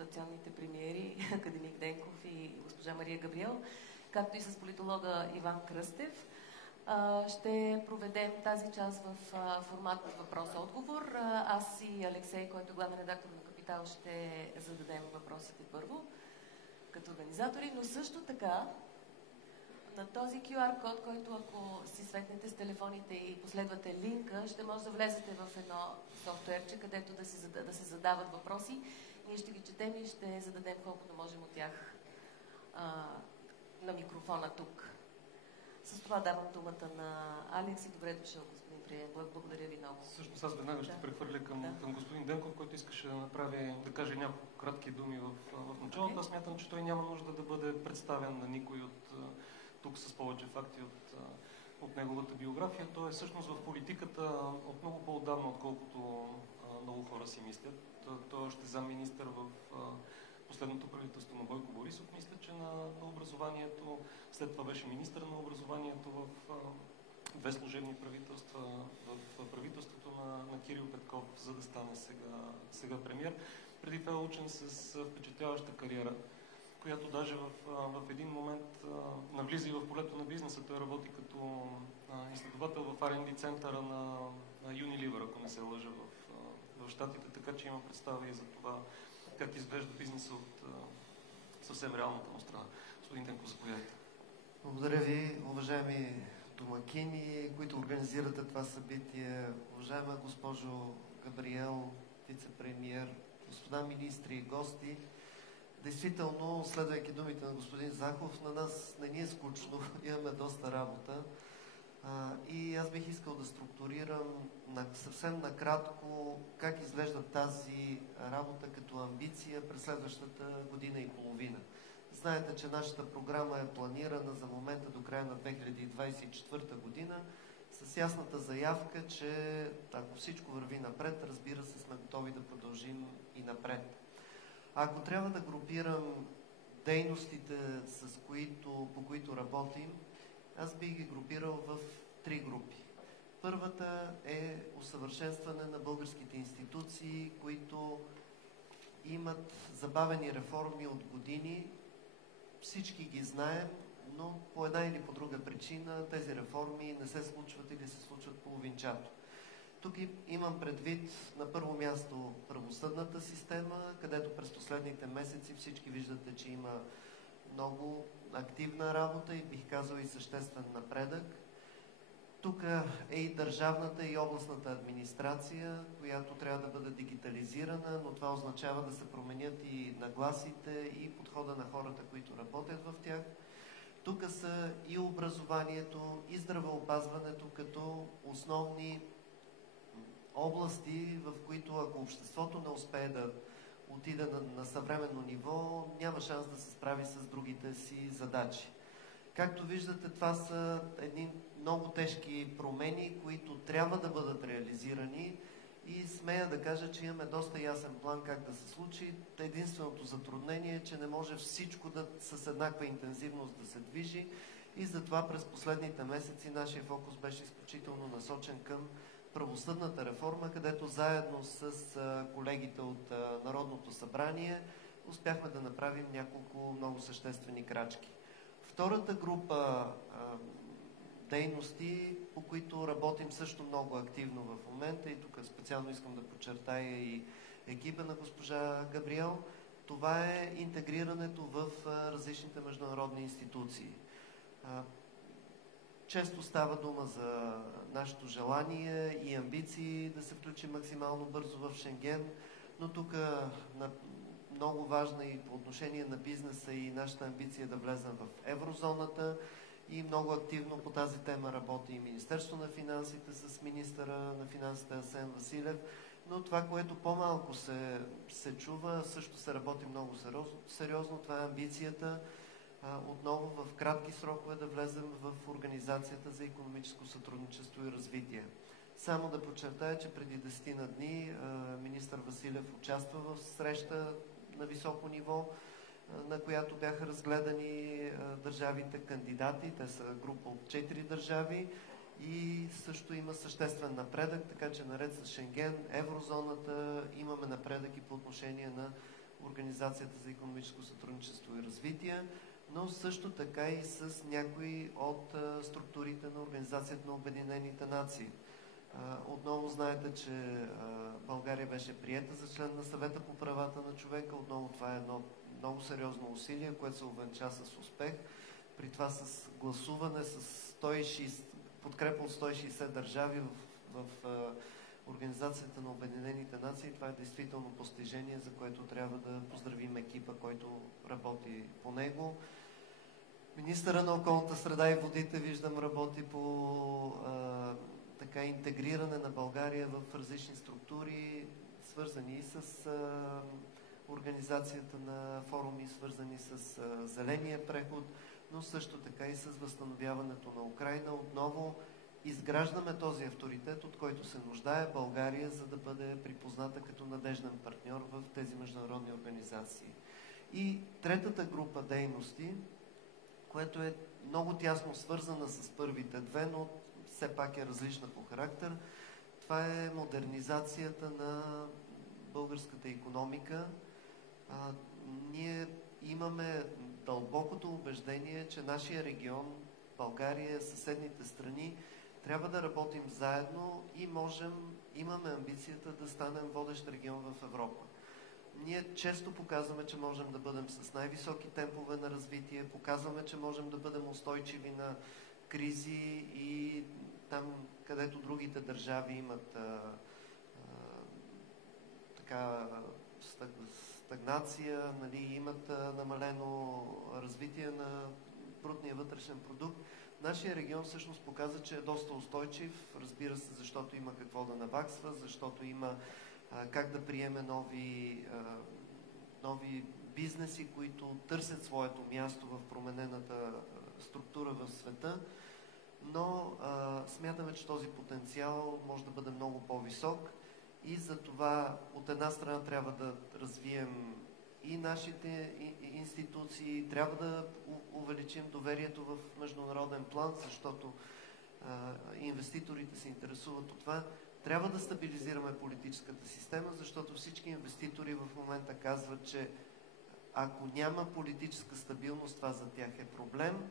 ротационните премиери, академик Денков и госпожа Мария Габриел, както и с политолога Иван Кръстев. Ще проведем тази част в формат въпрос-отговор. Аз и Алексей, който е главен редактор на Капитал, ще зададем въпросите първо като организатори, но също така на този QR код, който ако си светнете с телефоните и последвате линка, ще може да влезете в едно софтуерче, където да се задават въпроси. Ние ще ги четем и ще зададем колкото можем от тях на микрофона тук. С това давам думата на Алекс и добре дошъл, господин Приембък. Благодаря ви много. Всъщност аз веднага ще прехвърля към господин Денков, който искаше да каже няколко кратки думи в началото. Аз смятам, че той няма нужда да бъде представен на никой от тук с повече факти от неговата биография. Той е всъщност в политиката от много по-отдавна, отколкото много хора си мислят. Той още замминистър в последното правителство на Бойко Борисов, мисля, че на образованието. След това беше министър на образованието в две служебни правителства, в правителството на Кирил Петков, за да стане сега премиер. Преди това е учен с впечатляваща кариера, която даже в един момент навлиза и в полето на бизнеса. Той работи като изследовател в R&D центъра на Unilever, ако не се лъжа, в Щатите, така че имам представа и за това как изглежда бизнеса от съвсем реалната му страна. Господин Денков, заповядайте. Благодаря ви, уважаеми домакини, които организирате това събитие, уважаема госпожо Габриел, вице-премиер, господа министри и гости. Действително, следвайки думите на господин Захов, на нас не ни е скучно, имаме доста работа. И аз бих искал да структурирам съвсем накратко как изглежда тази работа като амбиция през следващата година и половина. Знаете, че нашата програма е планирана за момента до края на 2024 година с ясната заявка, че ако всичко върви напред, разбира се, сме готови да продължим и напред. Ако трябва да групирам дейностите, по които работим, аз бих ги групирал в три групи. Първата е усъвършенстване на българските институции, които имат забавени реформи от години. Всички ги знаем, но по една или по друга причина тези реформи не се случват или се случват половинчато. Тук имам предвид на първо място правосъдната система, където през последните месеци всички виждате, че има много активна работа и бих казал и съществен напредък. Тук е и държавната и областната администрация, която трябва да бъде дигитализирана, но това означава да се променят и нагласите, и подхода на хората, които работят в тях. Тук са и образованието, и здравеопазването като основни области, в които ако обществото не успее да отиде на съвременно ниво, няма шанс да се справи с другите си задачи. Както виждате, това са едни много тежки промени, които трябва да бъдат реализирани и смея да кажа, че имаме доста ясен план как да се случи. Единственото затруднение е, че не може всичко с еднаква интензивност да се движи и затова през последните месеци нашия фокус беше изключително насочен към правосъдната реформа, където заедно с колегите от Народното събрание успяхме да направим няколко много съществени крачки. Втората група дейности, по които работим също много активно в момента, и тук специално искам да подчертая и екипа на госпожа Габриел, това е интегрирането в различните международни институции. Често става дума за нашето желание и амбиции да се включи максимално бързо в Шенген, но тук много важна и по отношение на бизнеса и нашата амбиция да влезем в еврозоната и много активно по тази тема работи и Министерство на финансите с министъра на финансите Асен Василев, но това, което по-малко се чува, също се работи много сериозно, това е амбицията отново в кратки срокове да влезем в Организацията за икономическо сътрудничество и развитие. Само да подчертая, че преди 10 дни министър Василев участва в среща на високо ниво, на която бяха разгледани държавите кандидати. Те са група от 4 държави и също има съществен напредък, така че наред с Шенген, еврозоната, имаме напредък и по отношение на Организацията за икономическо сътрудничество и развитие, но също така и с някои от структурите на Организацията на Обединените нации. Отново знаете, че България беше приета за член на Съвета по правата на човека. Отново това е едно много сериозно усилие, което се увенча с успех. При това с гласуване с подкрепа от 160 държави в Организацията на Обединените нации. Това е действително постижение, за което трябва да поздравим екипа, който работи по него. Министъра на околната среда и водите, виждам, работи по така интегриране на България в различни структури, свързани и с организацията на форуми, свързани с зеления преход, но също така и с възстановяването на Украйна. Отново изграждаме този авторитет, от който се нуждае България, за да бъде припозната като надежден партньор в тези международни организации. И третата група дейности, което е много тясно свързана с първите две, но все пак е различна по характер, това е модернизацията на българската икономика. Ние имаме дълбокото убеждение, че нашия регион, България, съседните страни, трябва да работим заедно и имаме амбицията да станем водещ регион в Европа. Ние често показваме, че можем да бъдем с най-високи темпове на развитие, показваме, че можем да бъдем устойчиви на кризи и там, където другите държави имат стагнация, нали, имат намалено развитие на брутния вътрешен продукт. Нашия регион всъщност показва, че е доста устойчив, разбира се, защото има какво да наваксва, защото има как да приеме нови бизнеси, които търсят своето място в променената структура в света, но смятаме, че този потенциал може да бъде много по-висок и за това от една страна трябва да развием и нашите институции, трябва да увеличим доверието в международен план, защото инвеститорите се интересуват от това. Трябва да стабилизираме политическата система, защото всички инвеститори в момента казват, че ако няма политическа стабилност, това за тях е проблем,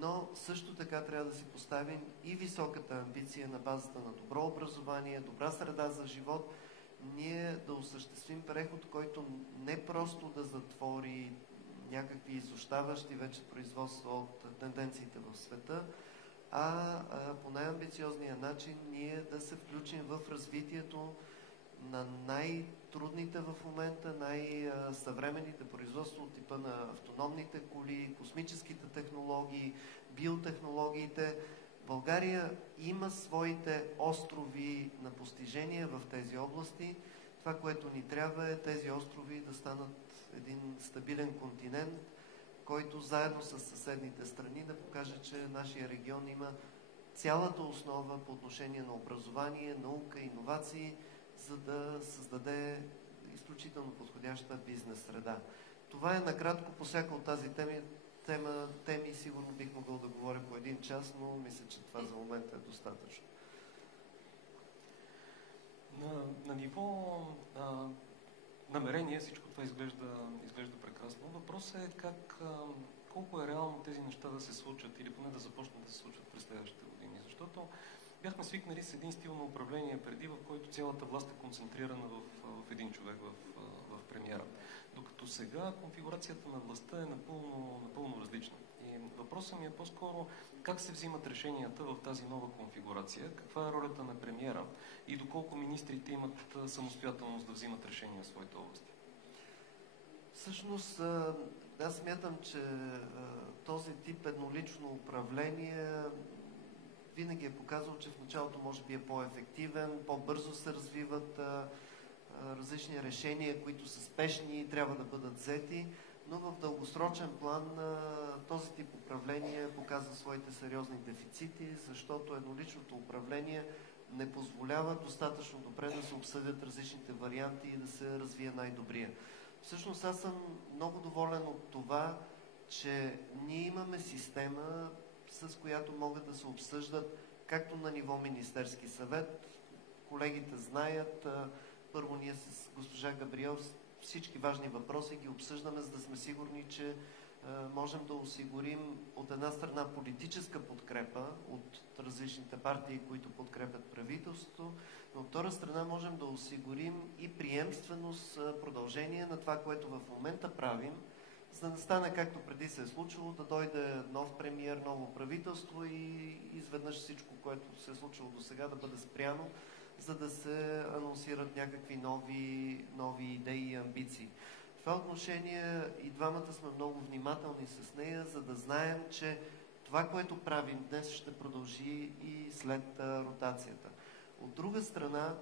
но също така трябва да си поставим и високата амбиция на базата на добро образование, добра среда за живот, ние да осъществим преход, който не просто да затвори някакви изощаващи вече производства от тенденциите в света, а по най-амбициозния начин ние да се включим в развитието на най-трудните в момента, най-съвременните производства от типа на автономните коли, космическите технологии, биотехнологиите. България има своите острови на постижения в тези области. Това, което ни трябва е тези острови да станат един стабилен континент, който заедно с съседните страни да покаже, че нашия регион има цялата основа по отношение на образование, наука, иновации, за да създаде изключително подходяща бизнес среда. Това е накратко по всяка от тази теми. Сигурно бих могъл да говоря по един час, но мисля, че това за момента е достатъчно. На ниво намерение всичко това изглежда прекрасно. Въпросът е колко е реално тези неща да се случат или поне да започнат да се случат през следващите години. Защото бяхме свикнали с един стил на управление преди, в който цялата власт е концентрирана в един човек, в премиера. Докато сега конфигурацията на властта е напълно различна. И въпросът ми е по-скоро как се взимат решенията в тази нова конфигурация, каква е ролята на премиера и доколко министрите имат самостоятелност да взимат решения в своите области. Всъщност, аз смятам, че този тип еднолично управление винаги е показал, че в началото може би е по-ефективен, по-бързо се развиват различни решения, които са спешни и трябва да бъдат взети, но в дългосрочен план този тип управление показва своите сериозни дефицити, защото едноличното управление не позволява достатъчно добре да се обсъдят различните варианти и да се развие най-добрия. Всъщност аз съм много доволен от това, че ние имаме система, с която могат да се обсъждат както на ниво Министерски съвет. Колегите знаят, първо ние с госпожа Габриел всички важни въпроси ги обсъждаме, за да сме сигурни, че можем да осигурим от една страна политическа подкрепа от различните партии, които подкрепят правителството, но от втора страна можем да осигурим и приемственост, продължение на това, което в момента правим, за да не стане както преди се е случило, да дойде нов премиер, ново правителство и изведнъж всичко, което се е случило до сега, да бъде спряно, за да се анонсират някакви нови идеи и амбиции. В това отношение и двамата сме много внимателни с нея, за да знаем, че това, което правим днес, ще продължи и след ротацията. От друга страна,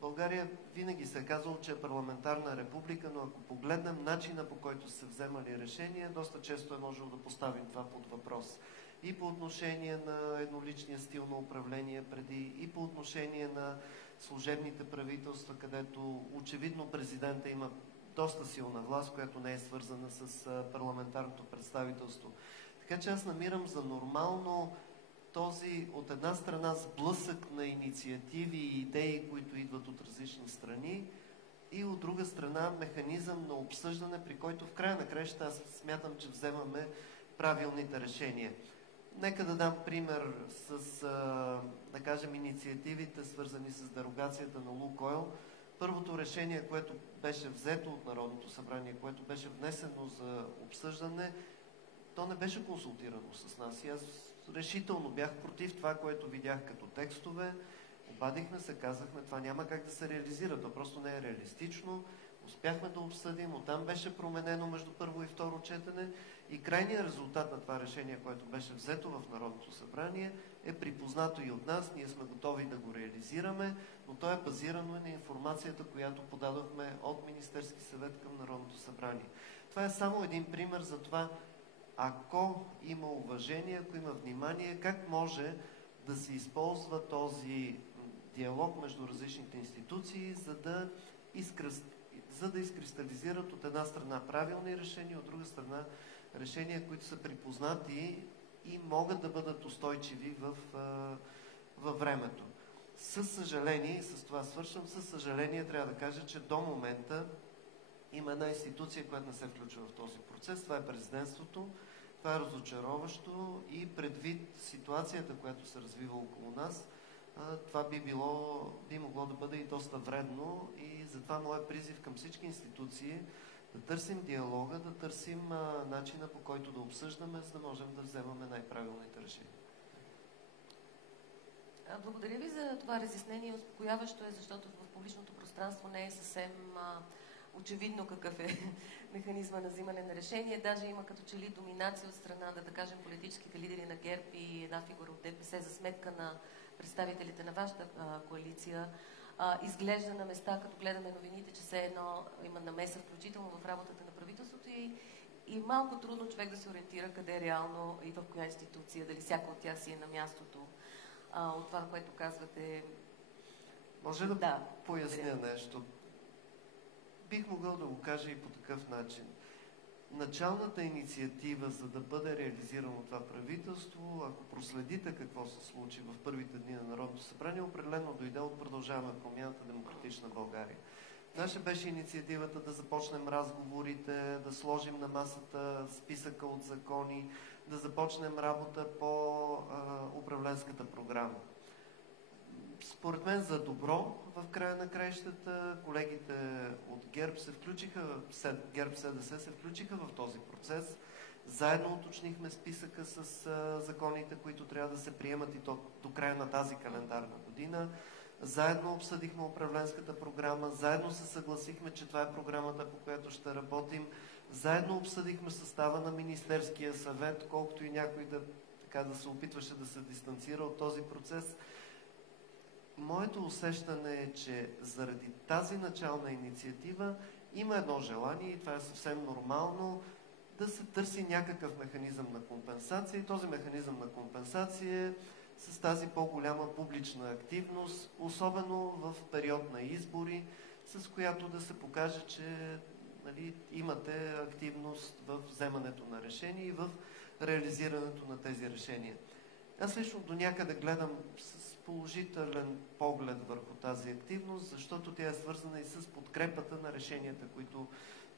България винаги се е казало, че е парламентарна република, но ако погледнем начина, по който са вземали решения, доста често е можело да поставим това под въпрос. И по отношение на едноличния стил на управление преди, и по отношение на служебните правителства, където очевидно президента има доста силна власт, която не е свързана с парламентарното представителство. Така че аз намирам за нормално този, от една страна, сблъсък на инициативи и идеи, които идват от различни страни, и от друга страна механизъм на обсъждане, при който в края на краищата аз смятам, че вземаме правилните решения. Нека да дам пример с, да кажем, инициативите, свързани с дерогацията на Лукойл. Първото решение, което беше взето от Народното събрание, което беше внесено за обсъждане, то не беше консултирано с нас. И аз решително бях против това, което видях като текстове. Обадихме се, казахме, това няма как да се реализира, то просто не е реалистично. Успяхме да обсъдим, оттам беше променено между първо и второ четене и крайният резултат на това решение, което беше взето в Народното събрание, е припознато и от нас, ние сме готови да го реализираме, но то е базирано и на информацията, която подадохме от Министерски съвет към Народното събрание. Това е само един пример за това, ако има уважение, ако има внимание, как може да се използва този диалог между различните институции, за да изкристализират от една страна правилни решения, от друга страна решения, които са припознати и могат да бъдат устойчиви във времето. Със съжаление, и с това свършвам, със съжаление трябва да кажа, че до момента има една институция, която не се включва в този процес. Това е президентството. Това е разочароващо и предвид ситуацията, която се развива около нас, това би могло да бъде и доста вредно и затова моят призив към всички институции да търсим диалога, да търсим начина, по който да обсъждаме, за да можем да вземаме най-правилните решения. Благодаря ви за това разяснение. Успокояващо е, защото в публичното пространство не е съвсем очевидно какъв е механизма на взимане на решение. Даже има като че ли доминация от страна, да кажем, политическите лидери на ГЕРБ и една фигура от ДПС за сметка на представителите на вашата коалиция. Изглежда на места, като гледаме новините, че все едно има намеса, включително в работата на правителството и малко трудно човек да се ориентира къде реално и в коя институция, дали всяка от тях си е на мястото. От това, което казвате... Може да поясня нещо. Бих могъл да го кажа и по такъв начин. Началната инициатива, за да бъде реализирано това правителство, ако проследите какво се случи в първите дни на Народното събрание, определено дойде от Продължаваме промяната Демократична България. Наша беше инициативата да започнем разговорите, да сложим на масата списъка от закони, да започнем работа по управленската програма. Според мен за добро в края на краищата колегите от ГЕРБ се включиха, ГЕРБ-СДС се включиха в този процес. Заедно уточнихме списъка с законите, които трябва да се приемат и то до края на тази календарна година. Заедно обсъдихме управленската програма, заедно се съгласихме, че това е програмата, по която ще работим. Заедно обсъдихме състава на Министерския съвет, колкото и някой да се опитваше да се дистанцира от този процес. Моето усещане е, че заради тази начална инициатива има едно желание, и това е съвсем нормално, да се търси някакъв механизъм на компенсация. И този механизъм на компенсация е с тази по-голяма публична активност, особено в период на избори, с която да се покаже, че имате активност в вземането на решения и в реализирането на тези решения. Аз лично до някъде гледам с положителен поглед върху тази активност, защото тя е свързана и с подкрепата на решенията, които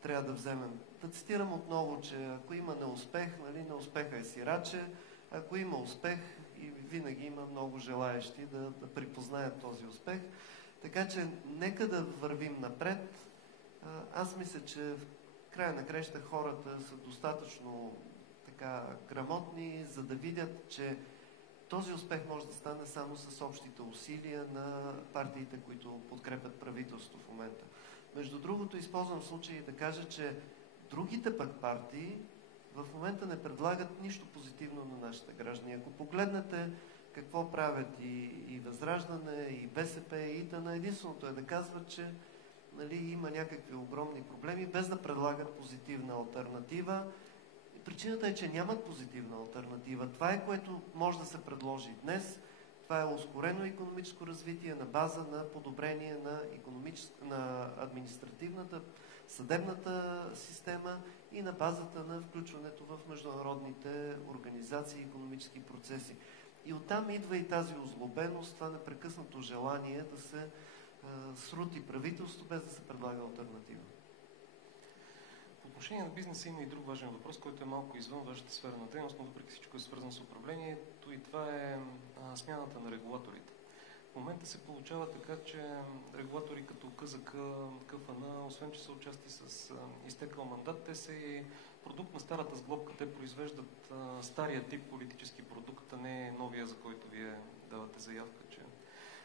трябва да вземем. Да цитирам отново, че ако има неуспех, нали, неуспеха е сираче, ако има успех, и винаги има много желаещи да припознаят този успех. Така че нека да вървим напред. Аз мисля, че в края на краища хората са достатъчно така грамотни, за да видят, че този успех може да стане само с общите усилия на партиите, които подкрепят правителството в момента. Между другото, използвам случай да кажа, че другите пък партии в момента не предлагат нищо позитивно на нашите граждани. Ако погледнете какво правят и Възраждане, и БСП, и ИТН, единственото е да казват, че нали, има някакви огромни проблеми, без да предлагат позитивна алтернатива. Причината е, че нямат позитивна алтернатива. Това е, което може да се предложи днес. Това е ускорено икономическо развитие на база на подобрение на административната, съдебната система и на базата на включването в международните организации и икономически процеси. И оттам идва и тази озлобеност, това непрекъснато желание да се срути правителство, без да се предлага алтернатива. По отношение на бизнеса има и друг важен въпрос, който е малко извън вашата сфера на дейност, но въпреки всичко е свързан с управлението, и това е смяната на регулаторите. В момента се получава така, че регулатори като КЗК, КФН, освен че са участи с изтекал мандат, те са и продукт на старата сглобка. Те произвеждат стария тип политически продукт, а не новия, за който вие давате заявка. Че...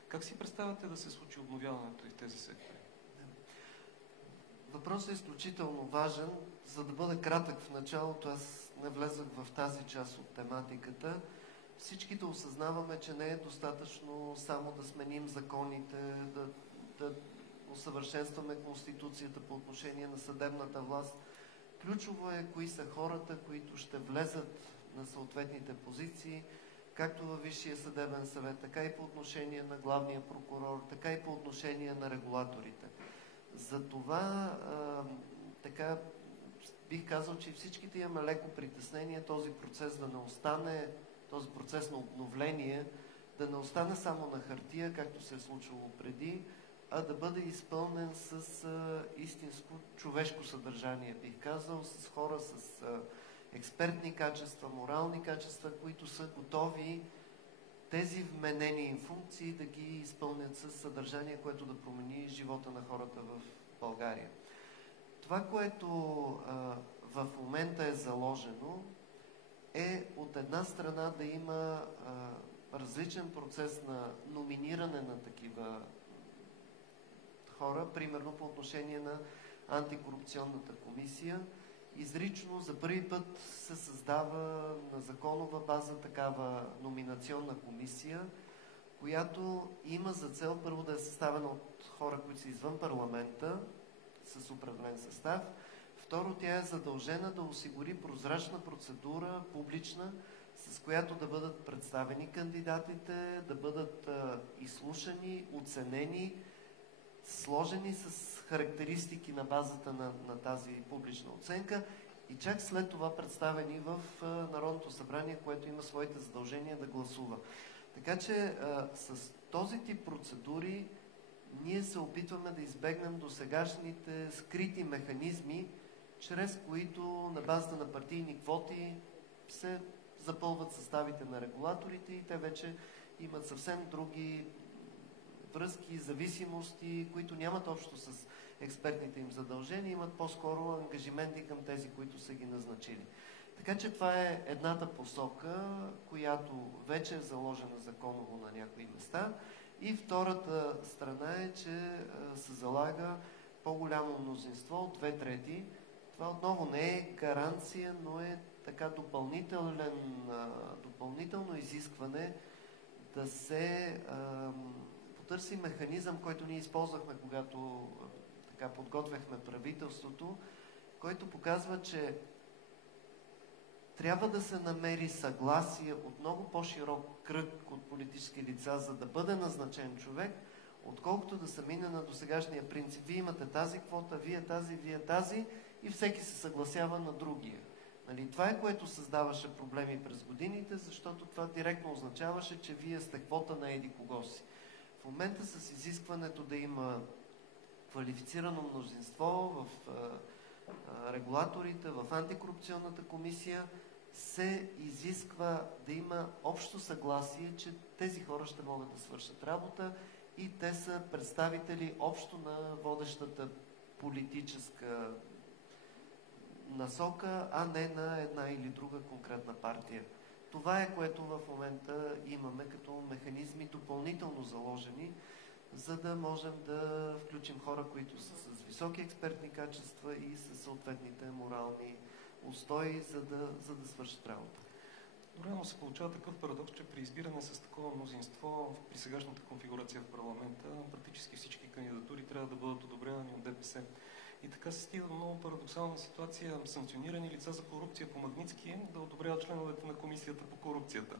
Как си представяте да се случи обновяването и в тези сектори? Въпросът е изключително важен. За да бъда кратък в началото, аз не влезах в тази част от тематиката. Всички да осъзнаваме, че не е достатъчно само да сменим законите, да усъвършенстваме Конституцията по отношение на съдебната власт. Ключово е кои са хората, които ще влезат на съответните позиции, както във Висшия съдебен съвет, така и по отношение на главния прокурор, така и по отношение на регулаторите. Затова така бих казал, че всичките имаме леко притеснение този процес да не остане, този процес на обновление, да не остане само на хартия, както се е случвало преди, а да бъде изпълнен с истинско човешко съдържание, бих казал, с хора с експертни качества, морални качества, които са готови тези вменени им функции да ги изпълнят с съдържание, което да промени живота на хората в България. Това, което в момента е заложено, е от една страна да има различен процес на номиниране на такива хора, примерно по отношение на антикорупционната комисия. Изрично за първи път се създава на законова база такава номинационна комисия, която има за цел първо да е съставена от хора, които са извън парламента, с управлен състав. Второ, тя е задължена да осигури прозрачна процедура, публична, с която да бъдат представени кандидатите, да бъдат изслушани, оценени, сложени с характеристики на базата на тази публична оценка и чак след това представени в Народното събрание, което има своите задължения да гласува. Така че с този тип процедури ние се опитваме да избегнем досегашните скрити механизми, чрез които на базата на партийни квоти се запълват съставите на регулаторите и те вече имат съвсем други връзки, зависимости, които нямат общо с експертните им задължения, имат по-скоро ангажименти към тези, които са ги назначили. Така че това е едната посока, която вече е заложена законово на някои места. И втората страна е, че се залага по-голямо мнозинство от 2/3. Това отново не е гаранция, но е така допълнително изискване да се потърси механизъм, който ние използвахме, когато така подготвяхме правителството, който показва, че трябва да се намери съгласие от много по-широк кръг от политически лица, за да бъде назначен човек, отколкото да се мине на досегашния принцип. Вие имате тази квота, вие тази и всеки се съгласява на другия. Нали, това е, което създаваше проблеми през годините, защото това директно означаваше, че вие сте квота на еди кого си. В момента с изискването да има квалифицирано мнозинство в регулаторите, в антикорупционната комисия, се изисква да има общо съгласие, че тези хора ще могат да свършат работа и те са представители общо на водещата политическа насока, а не на една или друга конкретна партия. Това е, което в момента имаме като механизми допълнително заложени, за да можем да включим хора, които са с високи експертни качества и с съответните морални устои, за да свършат работа. Добре, но се получава такъв парадокс, че при избиране с такова мнозинство при сегашната конфигурация в парламента практически всички кандидатури трябва да бъдат одобрявани от ДПС. И така се стига до много парадоксална ситуация санкционирани лица за корупция по Магнитски да одобряват членовете на комисията по корупцията.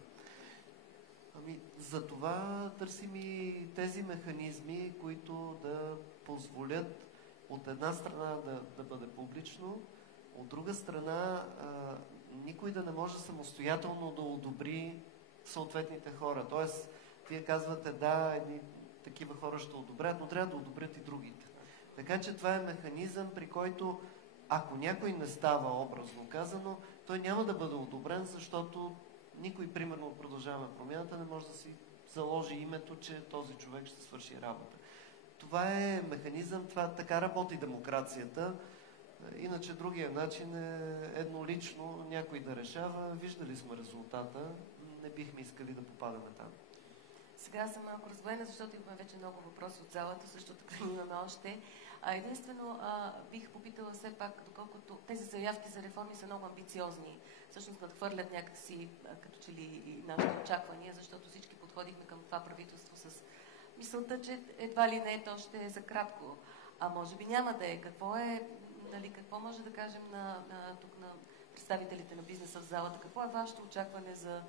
Ами, за това търсим и тези механизми, които да позволят от една страна да бъде публично, от друга страна никой да не може самостоятелно да одобри съответните хора. Тоест, вие казвате, да, едни такива хора ще одобрят, но трябва да одобрят и другите. Така че това е механизъм, при който ако някой не става, образно казано, той няма да бъде одобрен, защото никой, примерно от Продължаваме промяната, не може да си заложи името, че този човек ще свърши работа. Това е механизъм, така работи демокрацията. Иначе другия начин е еднолично някой да решава. Виждали сме резултата, не бихме искали да попадаме там. Сега съм малко раздвоена, защото имаме вече много въпроси от залата, също така имаме още. Единствено бих попитала все пак, доколкото тези заявки за реформи са много амбициозни, всъщност надхвърлят някакси като че ли и нашите очаквания, защото всички подходихме към това правителство с мисълта, че едва ли не то ще е за кратко. А може би няма да е. Какво може да кажем тук на представителите на бизнеса в залата? Какво е вашето очакване за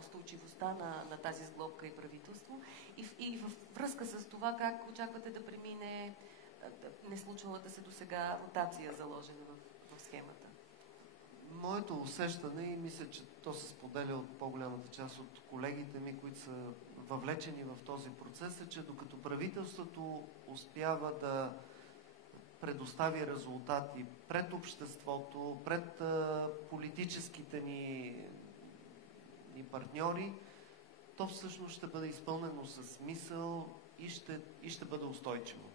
устойчивостта на тази сглобка и правителство? И във връзка с това, как очаквате да премине неслучвалата се досега ротация, заложена в схемата? Моето усещане, и мисля, че то се споделя от по-голямата част от колегите ми, които са въвлечени в този процес, е, че докато правителството успява да предостави резултати пред обществото, пред политическите ни партньори, то всъщност ще бъде изпълнено с смисъл и ще бъде устойчиво.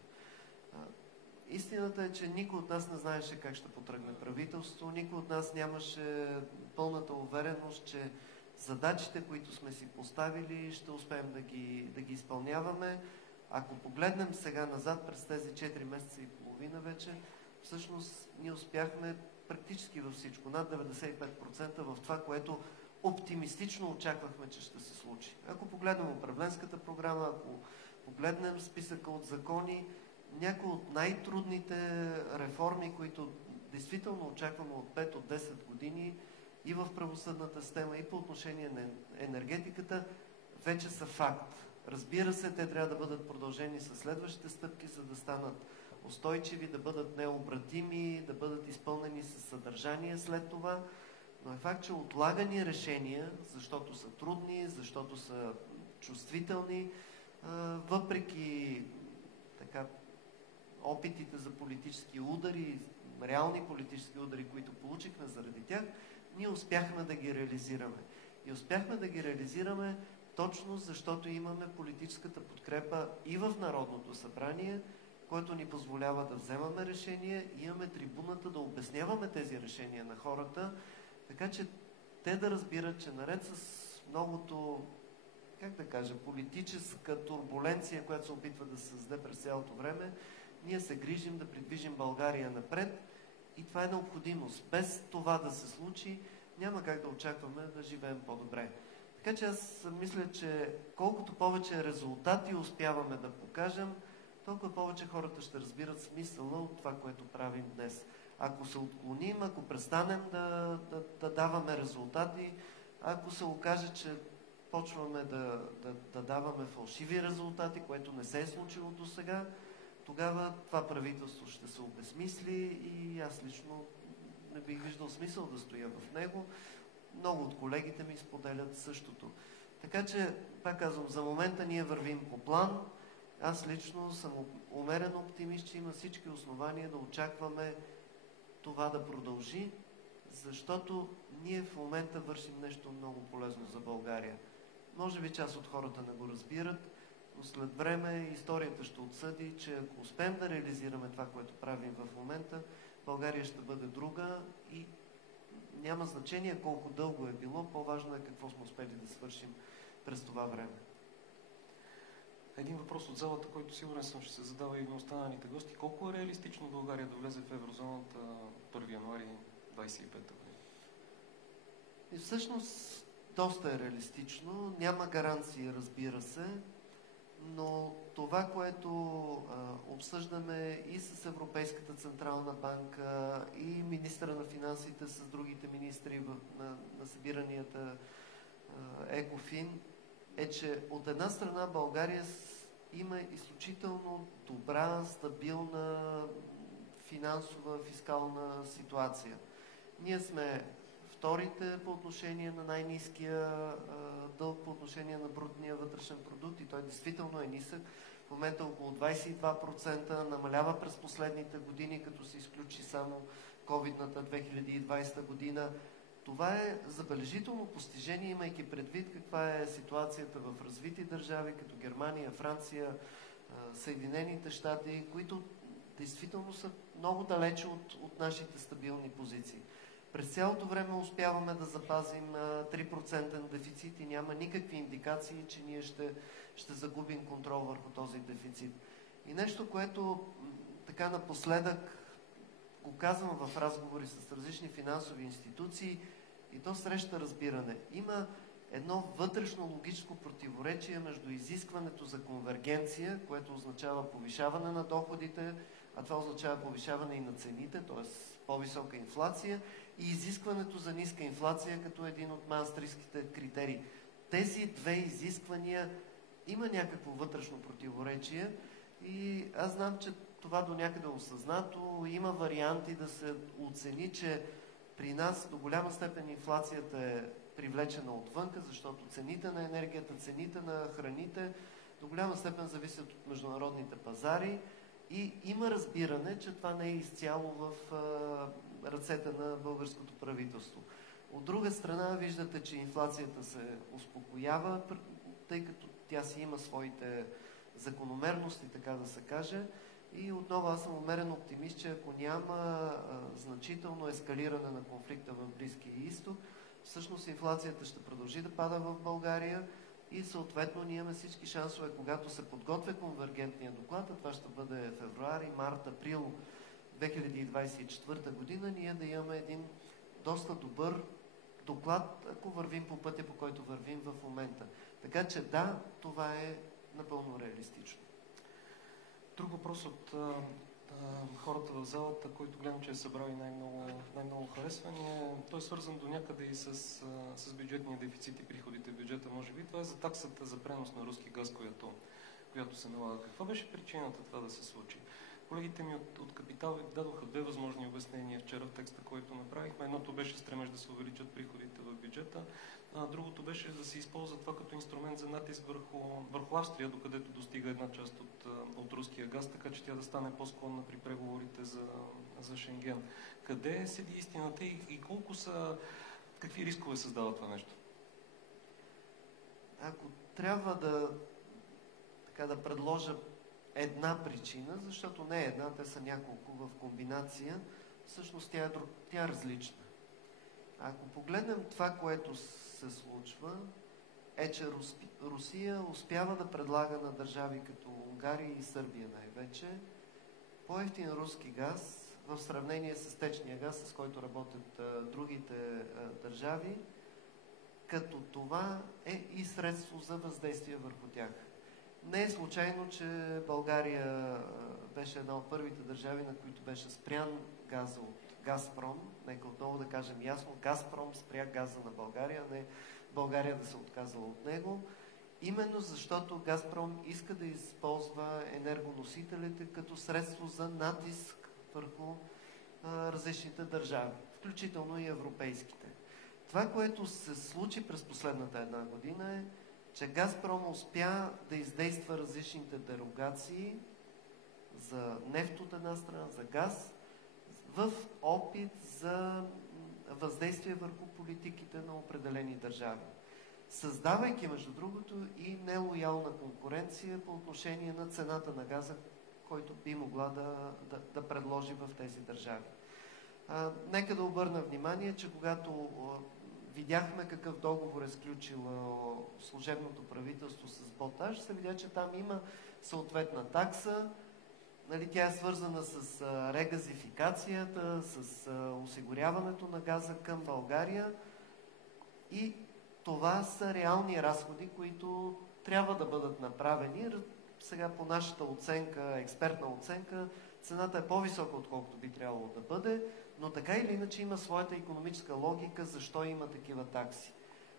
Истината е, че никой от нас не знаеше как ще потръгне правителство, никой от нас нямаше пълната увереност, че задачите, които сме си поставили, ще успеем да ги изпълняваме. Ако погледнем сега назад през тези 4 месеца и половина вече, всъщност ние успяхме практически във всичко, над 95% в това, което оптимистично очаквахме, че ще се случи. Ако погледнем управленската програма, ако погледнем списъка от закони, някои от най-трудните реформи, които действително очакваме от 5 от 10 години и в правосъдната система, и по отношение на енергетиката, вече са факт. Разбира се, те трябва да бъдат продължени със следващите стъпки, за да станат устойчиви, да бъдат необратими, да бъдат изпълнени със съдържание след това. Но е факт, че отлагани решения, защото са трудни, защото са чувствителни, въпреки опитите за политически удари, реални политически удари, които получихме заради тях, ние успяхме да ги реализираме. И успяхме да ги реализираме точно защото имаме политическата подкрепа и в Народното събрание, което ни позволява да вземаме решения и имаме трибуната да обясняваме тези решения на хората, така че те да разбират, че наред с многото, политическа турбуленция, която се опитва да се създаде през цялото време, ние се грижим да придвижим България напред и това е необходимост. Без това да се случи, няма как да очакваме да живеем по-добре. Така че аз мисля, че колкото повече резултати успяваме да покажем, толкова повече хората ще разбират смисъла от това, което правим днес. Ако се отклоним, ако престанем да даваме резултати, ако се окаже, че почваме да даваме фалшиви резултати, което не се е случило до сега, тогава това правителство ще се обезмисли и аз лично не бих виждал смисъл да стоя в него. Много от колегите ми споделят същото. Така че, пак казвам, за момента ние вървим по план. Аз лично съм умерен оптимист, че има всички основания да очакваме това да продължи, защото ние в момента вършим нещо много полезно за България. Може би част от хората не го разбират, но след време историята ще отсъди, че ако успеем да реализираме това, което правим в момента, България ще бъде друга и няма значение колко дълго е било, по-важно е какво сме успели да свършим през това време. Един въпрос от залата, който сигурен съм ще се задава и на останалите гости. Колко е реалистично България да влезе в еврозоната 1 януари 2025 година? И всъщност доста е реалистично. Няма гаранции, разбира се, но това, което обсъждаме и с Европейската централна банка, и министъра на финансите с другите министри на събиранията ЕКОФИН, е, че от една страна България има изключително добра, стабилна финансова, фискална ситуация. Ние сме вторите по отношение на най-ниския дълг, по отношение на брутния вътрешен продукт, и той действително е нисък. В момента около 22%, намалява през последните години, като се изключи само ковидната 2020 година. Това е забележително постижение, имайки предвид каква е ситуацията в развити държави, като Германия, Франция, Съединените щати, които действително са много далече от нашите стабилни позиции. През цялото време успяваме да запазим 3% дефицит и няма никакви индикации, че ние ще загубим контрол върху този дефицит. И нещо, което така напоследък го казвам в разговори с различни финансови институции, и то среща разбиране. Има едно вътрешно логическо противоречие между изискването за конвергенция, което означава повишаване на доходите, а това означава повишаване и на цените, т.е. по-висока инфлация, и изискването за ниска инфлация като един от маастрихтските критерии. Тези две изисквания има някакво вътрешно противоречие и аз знам, че това до някъде е осъзнато. Има варианти да се оцени, че при нас до голяма степен инфлацията е привлечена отвънка, защото цените на енергията, цените на храните до голяма степен зависят от международните пазари и има разбиране, че това не е изцяло в ръцете на българското правителство. От друга страна, виждате, че инфлацията се успокоява, тъй като тя си има своите закономерности, така да се каже. И отново аз съм умерен оптимист, че ако няма значително ескалиране на конфликта в Близкия изток, всъщност инфлацията ще продължи да пада в България и съответно ние имаме всички шансове, когато се подготвя конвергентния доклад, а това ще бъде февруари, март, април 2024 година, ние да имаме един доста добър доклад, ако вървим по пътя, по който вървим в момента. Така че да, това е напълно реалистично. Друг въпрос от хората в залата, който гледам, че е събрал и най-много харесвания. Той е свързан до някъде и с бюджетния дефицит и приходите в бюджета, може би. Това е за таксата за пренос на руски газ, която се налага. Каква беше причината това да се случи? Колегите ми от Капитал дадоха две възможни обяснения вчера в текста, който направихме. Едното беше стремеж да се увеличат приходите в бюджета, а другото беше да се използва това като инструмент за натиск върху Австрия, докъдето достига една част от руския газ, така че тя да стане по-склонна при преговорите за Шенген. Къде седи истината и какви рискове създава това нещо? Ако трябва да предложа една причина, защото не е една, те са няколко в комбинация, всъщност тя е различна. Ако погледнем това, което се случва, е, че Русия успява да предлага на държави като Унгария и Сърбия най-вече по-евтин руски газ в сравнение с течния газ, с който работят другите държави, като това е и средство за въздействие върху тях. Не е случайно, че България беше една от първите държави, на които беше спрян газа от Газпром. Нека отново да кажем ясно, Газпром спря газа на България, не България да се отказала от него. Именно защото Газпром иска да използва енергоносителите като средство за натиск върху различните държави, включително и европейските. Това, което се случи през последната една година е, че Газпром успя да издейства различните дерогации за нефт от една страна, за газ, в опит за въздействие върху политиките на определени държави. Създавайки, между другото, и нелоялна конкуренция по отношение на цената на газа, който би могла да предложи в тези държави. Нека да обърна внимание, че когато видяхме какъв договор е сключило служебното правителство с Боташ, се видя, че там има съответна такса. Нали, тя е свързана с регазификацията, с осигуряването на газа към България и това са реални разходи, които трябва да бъдат направени. Сега по нашата оценка, експертна оценка, цената е по-висока, отколкото би трябвало да бъде, но така или иначе има своята икономическа логика, защо има такива такси.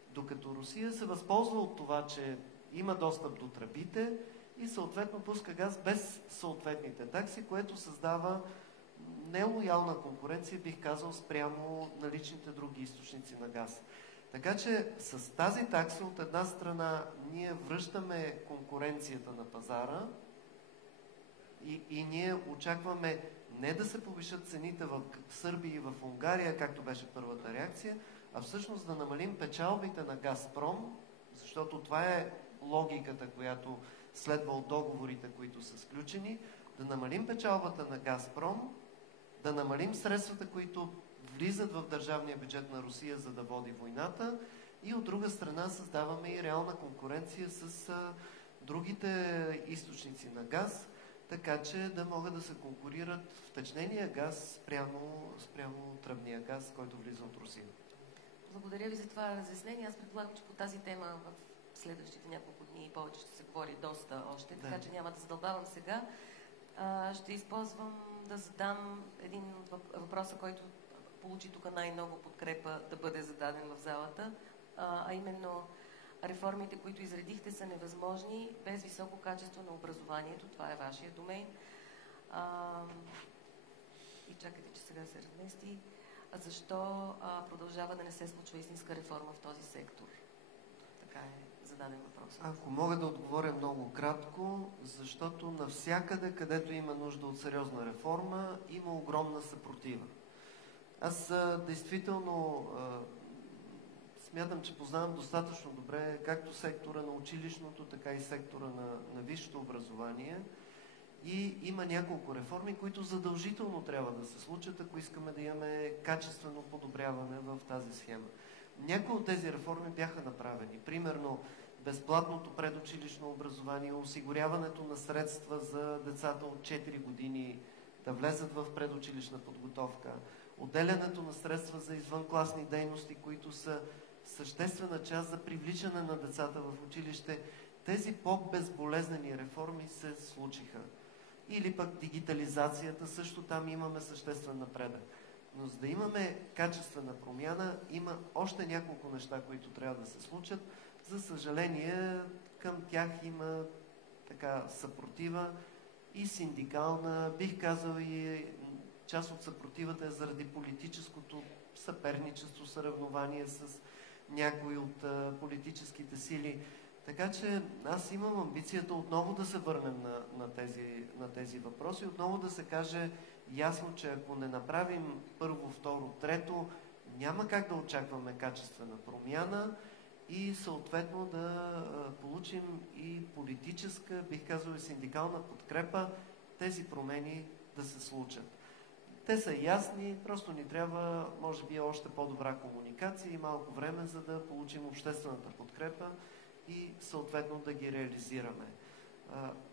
Докато Русия се възползва от това, че има достъп до тръбите и съответно пуска газ без съответните такси, което създава нелоялна конкуренция, бих казал, спрямо наличните други източници на газ. Така че с тази такса от една страна ние връщаме конкуренцията на пазара и ние очакваме не да се повишат цените в Сърбия и в Унгария, както беше първата реакция, а всъщност да намалим печалбите на Газпром, защото това е логиката, която следва от договорите, които са сключени, да намалим печалбата на Газпром, да намалим средствата, които влизат в държавния бюджет на Русия, за да води войната, и от друга страна създаваме и реална конкуренция с другите източници на газ, така че да могат да се конкурират втечнения газ спрямо тръбния газ, който влиза от Русия. Благодаря ви за това разяснение. Аз предполагам, че по тази тема в следващите няколко дни повече ще се говори доста още, така че няма да задълбавам сега. Ще използвам да задам един въпрос, който получи тук най-много подкрепа да бъде зададен в залата, а именно реформите, които изредихте, са невъзможни без високо качество на образованието. Това е вашия домейн. И чакайте, че сега се размести. Защо продължава да не се случва истинска реформа в този сектор? Така е зададен въпрос. Ако мога да отговоря много кратко, защото навсякъде, където има нужда от сериозна реформа, има огромна съпротива. Аз действително смятам, че познавам достатъчно добре както сектора на училищното, така и сектора на висшето образование. И има няколко реформи, които задължително трябва да се случат, ако искаме да имаме качествено подобряване в тази схема. Някои от тези реформи бяха направени. Примерно безплатното предучилищно образование, осигуряването на средства за децата от 4 години да влезат в предучилищна подготовка, отделянето на средства за извънкласни дейности, които са съществена част за привличане на децата в училище. Тези по-безболезнени реформи се случиха. Или пък дигитализацията, също там имаме съществен напредък. Но за да имаме качествена промяна, има още няколко неща, които трябва да се случат. За съжаление, към тях има така съпротива и синдикална, бих казал и част от съпротивата е заради политическото съперничество, съревнование с някои от политическите сили. Така че аз имам амбицията отново да се върнем на тези въпроси, отново да се каже ясно, че ако не направим първо, второ, трето, няма как да очакваме качествена промяна и съответно да получим и политическа, бих казал и синдикална подкрепа, тези промени да се случат. Те са ясни, просто ни трябва, може би, още по-добра комуникация и малко време, за да получим обществената подкрепа и съответно да ги реализираме.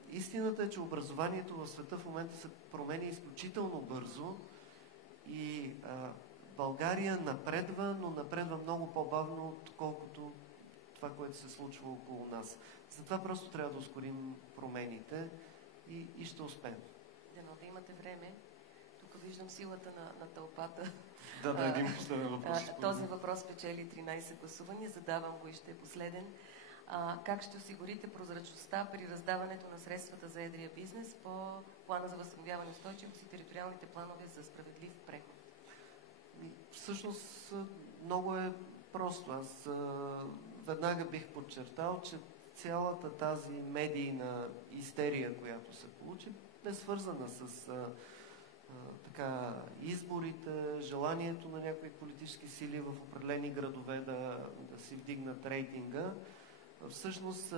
Истината е, че образованието в света в момента се променя изключително бързо и България напредва, но напредва много по-бавно, отколкото това, което се случва около нас. Затова просто трябва да ускорим промените и ще успеем. Дано да имате време. Тук виждам силата на тълпата. Да, един последен въпрос. Този въпрос печели 13 гласувания. Задавам го и ще е последен. Как ще осигурите прозрачността при раздаването на средствата за едрия бизнес по плана за възстановяване и устойчивост и териториалните планове за справедлив преход? Всъщност много е просто. Аз веднага бих подчертал, че цялата тази медийна истерия, която се получи, е свързана с така, изборите, желанието на някои политически сили в определени градове да си вдигнат рейтинга. Всъщност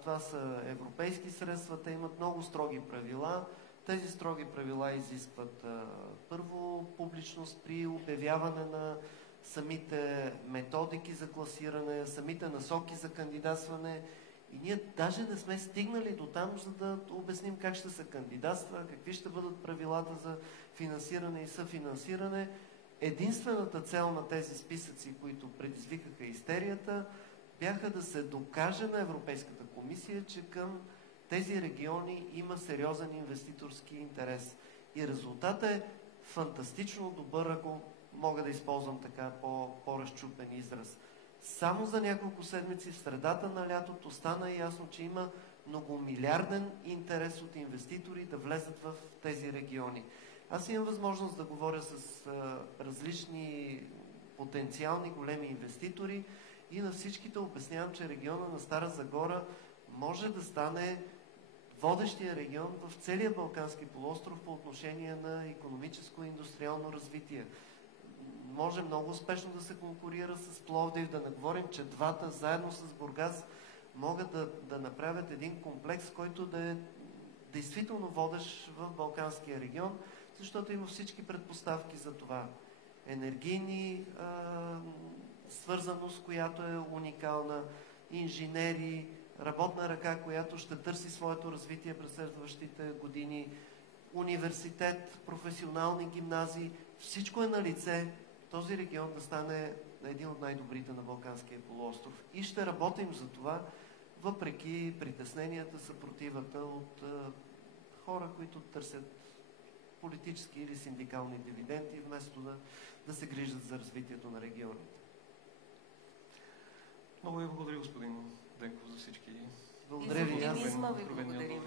това са европейски средства, те имат много строги правила. Тези строги правила изискват първо публичност при обявяване на самите методики за класиране, самите насоки за кандидатстване. И ние даже не сме стигнали до там, за да обясним как ще се кандидатства, какви ще бъдат правилата за финансиране и съфинансиране. Единствената цел на тези списъци, които предизвикаха истерията, бяха да се докаже на Европейската комисия, че към тези региони има сериозен инвеститорски интерес. И резултатът е фантастично добър, ако мога да използвам така по-разчупен израз. Само за няколко седмици в средата на лятото стана ясно, че има многомилиарден интерес от инвеститори да влезат в тези региони. Аз имам възможност да говоря с различни потенциални големи инвеститори и на всичките обяснявам, че региона на Стара Загора може да стане водещия регион в целия Балкански полуостров по отношение на икономическо и индустриално развитие. Може много успешно да се конкурира с Пловдив, да не говорим, че двата заедно с Бургас могат да направят един комплекс, който да е действително водещ в Балканския регион, защото има всички предпоставки за това. Енергийни свързаност, която е уникална, инженери, работна ръка, която ще търси своето развитие през следващите години, университет, професионални гимназии, всичко е на лице този регион да стане един от най-добрите на Балканския полуостров. И ще работим за това, въпреки притесненията, съпротивата от хора, които търсят политически или синдикални дивиденти, вместо да се грижат за развитието на регионите. Много ви благодаря, господин Денков, за всички. Благодаря ви. Оптимизма ви благодарим.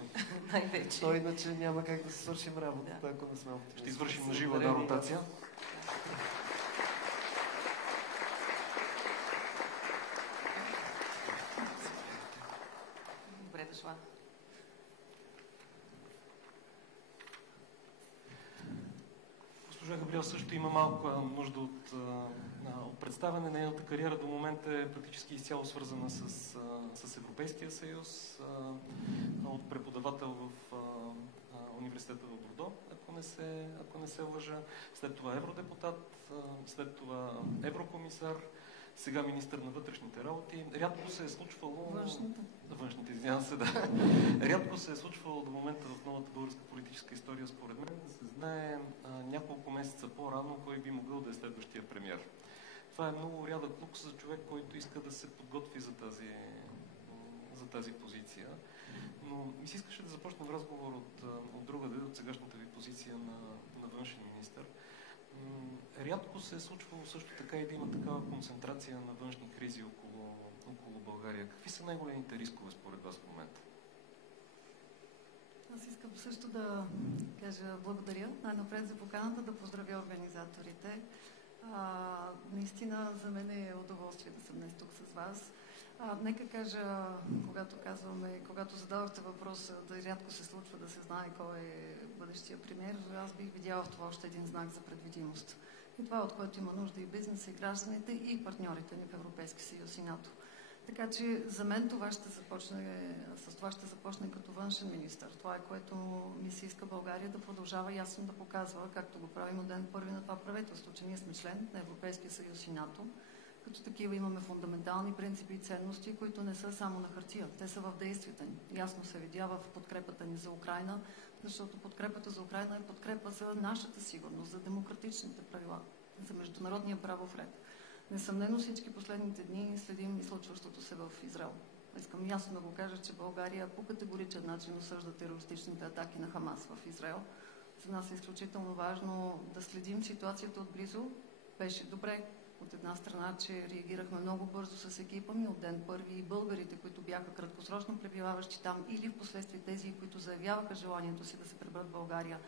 Най-вече. То иначе няма как да се свършим работата, ако не сме оптимисти. Ще извършим на жива една ротация. Добре дошла. Госпожа Габриел също има малка нужда от представяне. Нейната кариера до момента е практически изцяло свързана с Европейския съюз, от преподавател в университета в Бордо, ако не се лъжа, след това евродепутат, след това еврокомисар, сега министър на вътрешните работи. Рядко се е случвало... Външните, извинявам се, да. Рядко се е случвало до момента в новата българска политическа история, според мен, да се знае няколко месеца по-рано кой би могъл да е следващия премиер. Това е много рядък лукс за човек, който иска да се подготви за тази позиция. Но ми се искаше да започнем разговор от другаде, от сегашната ви позиция на външен министър. Рядко се е случвало също така и да има такава концентрация на външни кризи около България. Какви са най-големите рискове според вас в момента? Аз искам също да кажа благодаря най-напред за поканата, да поздравя организаторите. Наистина за мен е удоволствие да съм днес тук с вас. Нека кажа, когато задавахте въпроса, да рядко се случва да се знае кой е бъдещия премиер, аз бих видяла в това още един знак за предвидимост. И това, от което има нужда и бизнеса, и гражданите, и партньорите ни в Европейски съюз и НАТО. Така че за мен с това ще започне като външен министър. Това е, което ми се иска България да продължава ясно да показва, както го правим от ден първи на това правителство, че ние сме член на Европейския съюз и НАТО. Като такива имаме фундаментални принципи и ценности, които не са само на хартия. Те са в действията ни. Ясно се видя в подкрепата ни за Украйна, защото подкрепата за Украйна е подкрепа за нашата сигурност, за демократичните правила, за международния правов ред. Несъмнено всички последните дни следим и случващото се в Израел. Искам ясно да го кажа, че България по категоричен начин осъжда терористичните атаки на Хамас в Израел. За нас е изключително важно да следим ситуацията отблизо. Беше добре От една страна, че реагирахме много бързо с екипа ми от ден първи и българите, които бяха краткосрочно пребиваващи там или в последствие тези, които заявяваха желанието си да се приберат в България,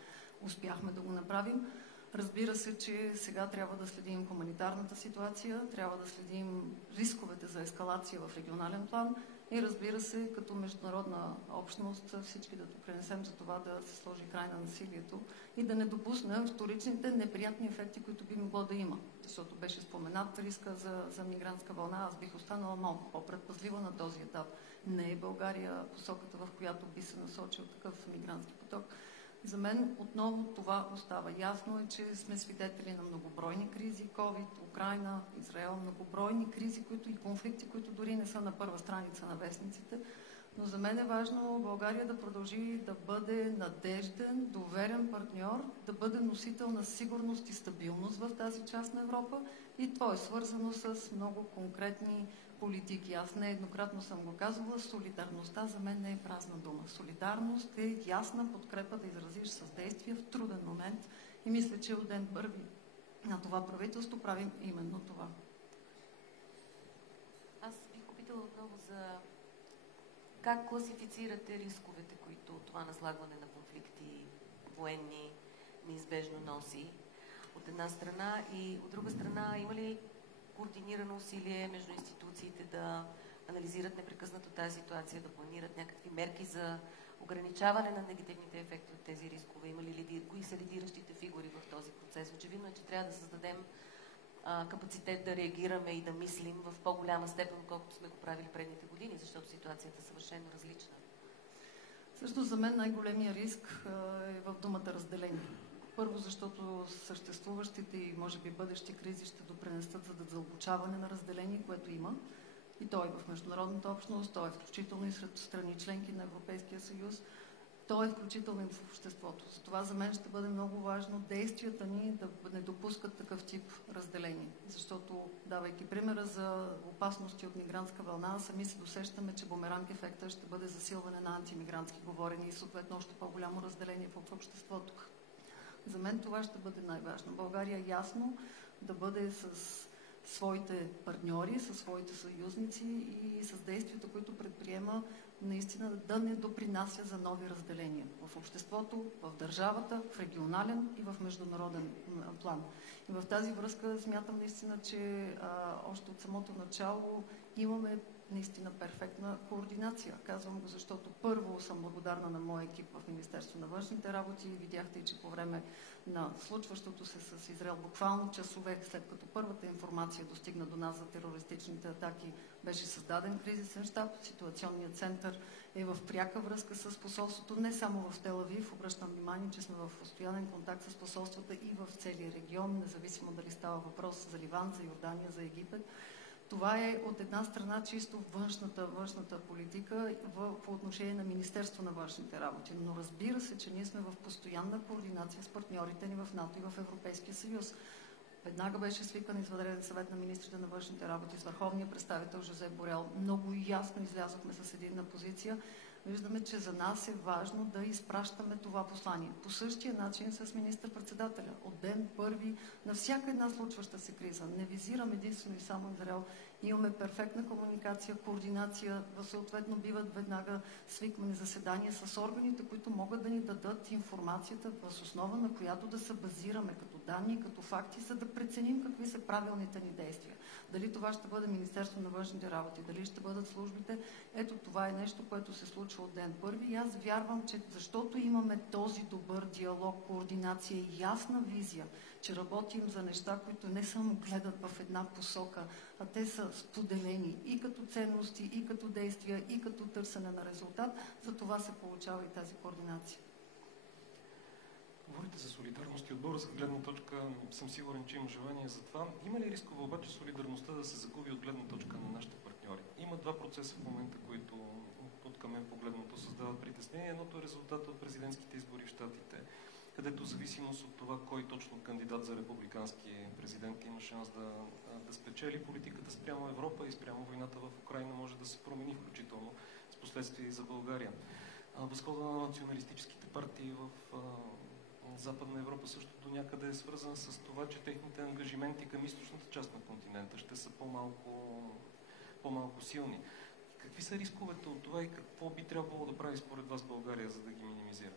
успяхме да го направим. Разбира се, че сега трябва да следим хуманитарната ситуация, трябва да следим рисковете за ескалация в регионален план и разбира се, като международна общност, всички да допринесем за това да се сложи край на насилието и да не допуснем вторичните неприятни ефекти, които би могло да има. Защото беше споменат риска за мигрантска вълна. Аз бих останала малко по-предпазлива на този етап. Не е България посоката, в която би се насочил такъв мигрантски поток. За мен отново това остава. Ясно е, че сме свидетели на многобройни кризи, COVID, Украйна, Израел, многобройни кризи и конфликти, които дори не са на първа страница на вестниците. Но за мен е важно България да продължи да бъде надежден, доверен партньор, да бъде носител на сигурност и стабилност в тази част на Европа и това е свързано с много конкретни политики. Аз нееднократно съм го казвала, солидарността за мен не е празна дума. Солидарност е ясна подкрепа да изразиш с действие в труден момент и мисля, че от ден първи на това правителство правим именно това. Аз бих попитала отново за как класифицирате рисковете, които това наслагване на конфликти военни неизбежно носи от една страна и от друга страна има ли координирано усилие между институциите да анализират непрекъснато тази ситуация, да планират някакви мерки за ограничаване на негативните ефекти от тези рискове? Има ли кои са лидиращите фигури в този процес? Очевидно е, че трябва да създадем капацитет да реагираме и да мислим в по-голяма степен, колкото сме го правили предните години, защото ситуацията е съвършено различна. Също за мен най-големия риск е в думата разделение. Първо, защото съществуващите и може би бъдещи кризи ще допринесат за задълбочаване на разделение, което има. И то е в международната общност, то е включително и сред страни членки на Европейския съюз, то е включително и в обществото. Затова за мен ще бъде много важно действията ни да не допускат такъв тип разделение. Защото, давайки примера за опасности от мигрантска вълна, сами се досещаме, че бумеранг ефекта ще бъде засилване на антимигрантски говорени и съответно още по-голямо разделение в обществото. За мен това ще бъде най-важно. България ясно да бъде с своите партньори, със своите съюзници и с действията, които предприема, наистина да не допринася за нови разделения в обществото, в държавата, в регионален и в международен план. И в тази връзка смятам наистина, че още от самото начало имаме наистина перфектна координация. Казвам го, защото първо съм благодарна на моя екип в Министерство на външните работи. Видяхте и, че по време на случващото се с Израел, буквално часове след като първата информация достигна до нас за терористичните атаки, беше създаден кризисен щаб. Ситуационният център е в пряка връзка с посолството, не само в Тел Авив. Обръщам внимание, че сме в постоянен контакт с посолствата и в целия регион, независимо дали става въпрос за Ливан, за Йордания, за Египет. Това е от една страна чисто външната политика по отношение на Министерство на външните работи. Но разбира се, че ние сме в постоянна координация с партньорите ни в НАТО и в Европейския съюз. Веднага беше свикан извънреден съвет на министрите на външните работи с върховния представител Жозеп Борел. Много ясно излязохме с единна позиция. Виждаме, че за нас е важно да изпращаме това послание. По същия начин с министър-председателя. От ден първи на всяка една случваща се криза. Не визирам единствено и само Израел. Имаме перфектна комуникация, координация. Съответно биват веднага свиквани заседания с органите, които могат да ни дадат информацията, въз основа на която да се базираме като данни, като факти, за да преценим какви са правилните ни действия. Дали това ще бъде Министерство на външните работи, дали ще бъдат службите. Ето това е нещо, което се случва от ден първи и аз вярвам, че защото имаме този добър диалог, координация и ясна визия, че работим за неща, които не само гледат в една посока, а те са споделени и като ценности, и като действия, и като търсене на резултат, за това се получава и тази координация. Говорите за солидарност и от българска гледна точка съм сигурен, че има желание за това. Има ли рискове обаче солидарността да се загуби от гледна точка на нашите партньори? Има два процеса в момента, които от към мен погледното създават притеснение. Едното е резултата от президентските избори в Щатите, където в зависимост от това кой точно кандидат за републикански президент има шанс да спечели, политиката спрямо Европа и спрямо войната в Украйна може да се промени, включително с последствия и за България. Възхода на националистическите партии в Западна Европа също до някъде е свързана с това, че техните ангажименти към източната част на континента ще са по-малко силни. Какви са рисковете от това и какво би трябвало да прави според вас България, за да ги минимизира?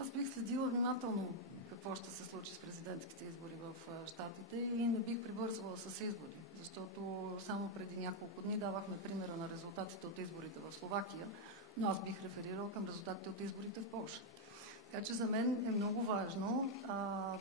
Аз бих следила внимателно какво ще се случи с президентските избори в Щатите и не бих прибързвала с избори, защото само преди няколко дни давахме примера на резултатите от изборите в Словакия, но аз бих реферирал към резултатите от изборите в Полша. Така че за мен е много важно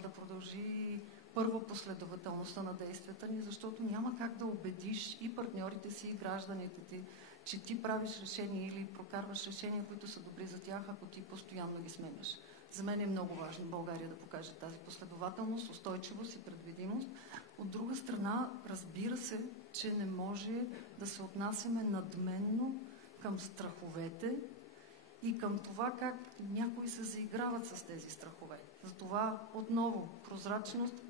да продължи първо последователността на действията ни, защото няма как да убедиш и партньорите си, и гражданите ти, че ти правиш решения или прокарваш решения, които са добри за тях, ако ти постоянно ги сменяш. За мен е много важно България да покаже тази последователност, устойчивост и предвидимост. От друга страна, разбира се, че не може да се отнасяме надменно към страховете и към това как някои се заиграват с тези страхове. Затова отново прозрачност,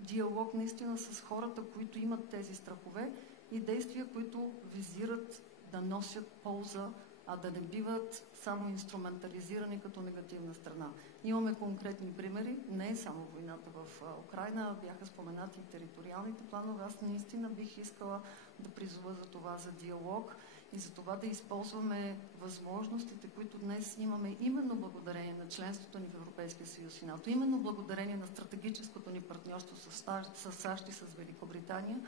диалог наистина с хората, които имат тези страхове и действия, които визират да носят полза, а да не биват само инструментализирани като негативна страна. Имаме конкретни примери, не е само войната в Украйна, бяха споменати и териториалните планове. Аз наистина бих искала да призова за това, за диалог и за това да използваме възможностите, които днес имаме именно благодарение на членството ни в Европейския съюз и НАТО, именно благодарение на стратегическото ни партньорство с САЩ и с Великобритания,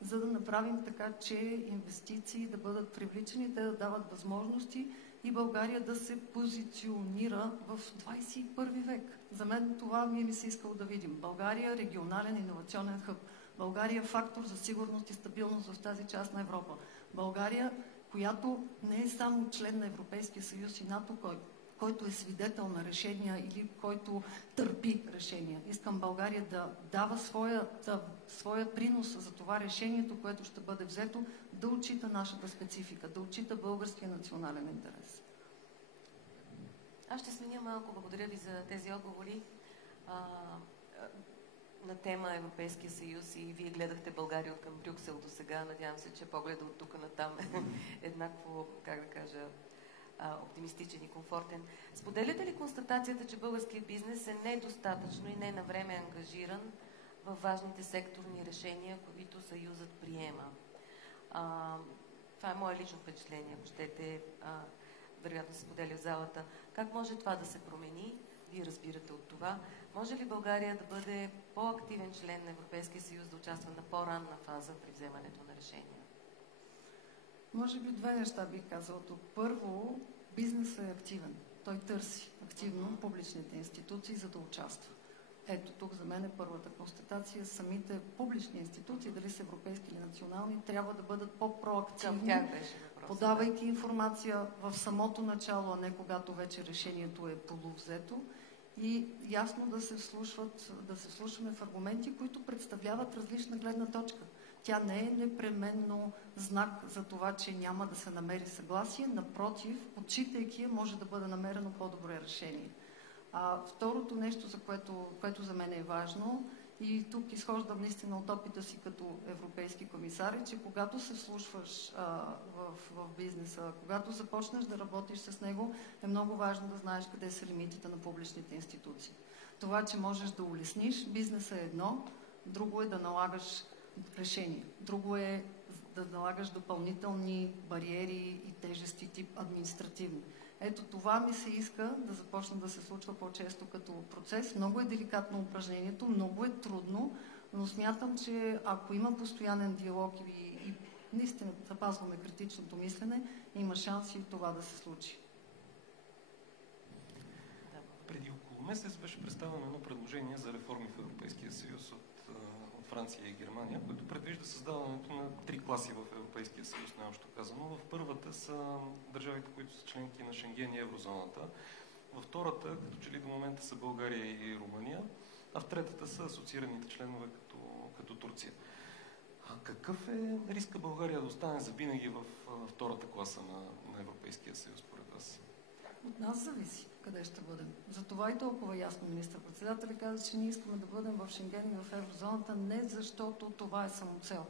за да направим така, че инвестиции да бъдат привличани, те да дават възможности и България да се позиционира в 21 век. За мен това ми се искало да видим. България – регионален иновационен хъб. България – фактор за сигурност и стабилност в тази част на Европа. България, която не е само член на Европейския съюз и НАТО, който е свидетел на решения или който търпи решения. Искам България да дава своя принос за това решението, което ще бъде взето, да отчита нашата специфика, да отчита българския национален интерес. Аз ще сменя малко. Благодаря ви за тези отговори на тема Европейския съюз и вие гледахте България от към Брюксел до сега. Надявам се, че погледа от тук натам еднакво, как да кажа, оптимистичен и комфортен. Споделяте ли констатацията, че българският бизнес е недостатъчно и не на време ангажиран в важните секторни решения, които Съюзът приема? Това е мое лично впечатление, ако щете, вероятно се споделя в залата. Как може това да се промени? Вие разбирате от това. Може ли България да бъде по-активен член на Европейския съюз, да участва на по-ранна фаза при вземането на решения? Може би две неща бих казала тук. Първо, бизнесът е активен. Той търси активно публичните институции, за да участва. Ето тук за мен е първата констатация. Самите публични институции, дали са европейски или национални, трябва да бъдат по-проактивни, подавайки информация в самото начало, а не когато вече решението е полувзето. И ясно да се вслушваме в аргументи, които представляват различна гледна точка. Тя не е непременно знак за това, че няма да се намери съгласие. Напротив, отчитайки я, може да бъде намерено по-добро решение. Второто нещо, за което за мен е важно, и тук изхождам наистина от опита си като европейски комисар, е, че когато се вслушваш в бизнеса, когато започнеш да работиш с него, е много важно да знаеш къде са лимитите на публичните институции. Това, че можеш да улесниш бизнеса е едно, друго е да налагаш решение. Друго е да налагаш допълнителни бариери и тежести тип административни. Ето това ми се иска да започне да се случва по-често като процес. Много е деликатно упражнението, много е трудно, но смятам, че ако има постоянен диалог и наистина запазваме критичното мислене, има шанс и това да се случи. Преди около месец беше представено едно предложение за реформи в Европейския съюз от Франция и Германия, което предвижда създаването на 3 класи в Европейския съюз, най-общо казано. В първата са държавите, които са членки на Шенген и еврозоната. Във втората, като че ли до момента са България и Румъния, а в третата са асоциираните членове като Турция. Какъв е риска България да остане завинаги в втората класа на Европейския съюз, според вас? От нас зависи къде ще бъдем. Затова и толкова ясно министър-председателят каза, че ние искаме да бъдем в Шенген и в еврозоната не защото това е самоцел.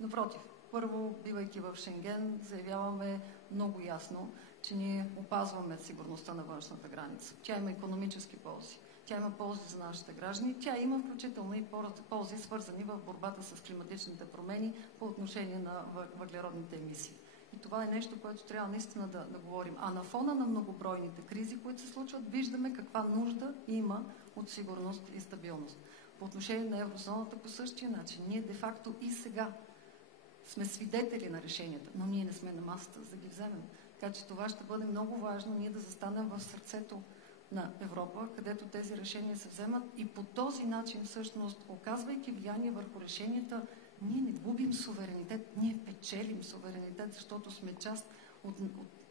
Напротив, първо, бивайки в Шенген, заявяваме много ясно, че ние опазваме сигурността на външната граница. Тя има икономически ползи. Тя има ползи за нашите граждани. Тя има включително и ползи, свързани в борбата с климатичните промени по отношение на въглеродните емисии. И това е нещо, което трябва наистина да говорим. А на фона на многобройните кризи, които се случват, виждаме каква нужда има от сигурност и стабилност. По отношение на еврозоната по същия начин. Ние де-факто и сега сме свидетели на решенията, но ние не сме на масата, за да ги вземем. Така че това ще бъде много важно, ние да застанем в сърцето на Европа, където тези решения се вземат и по този начин всъщност, оказвайки влияние върху решенията, ние не губим суверенитет, ние печелим суверенитет, защото сме част от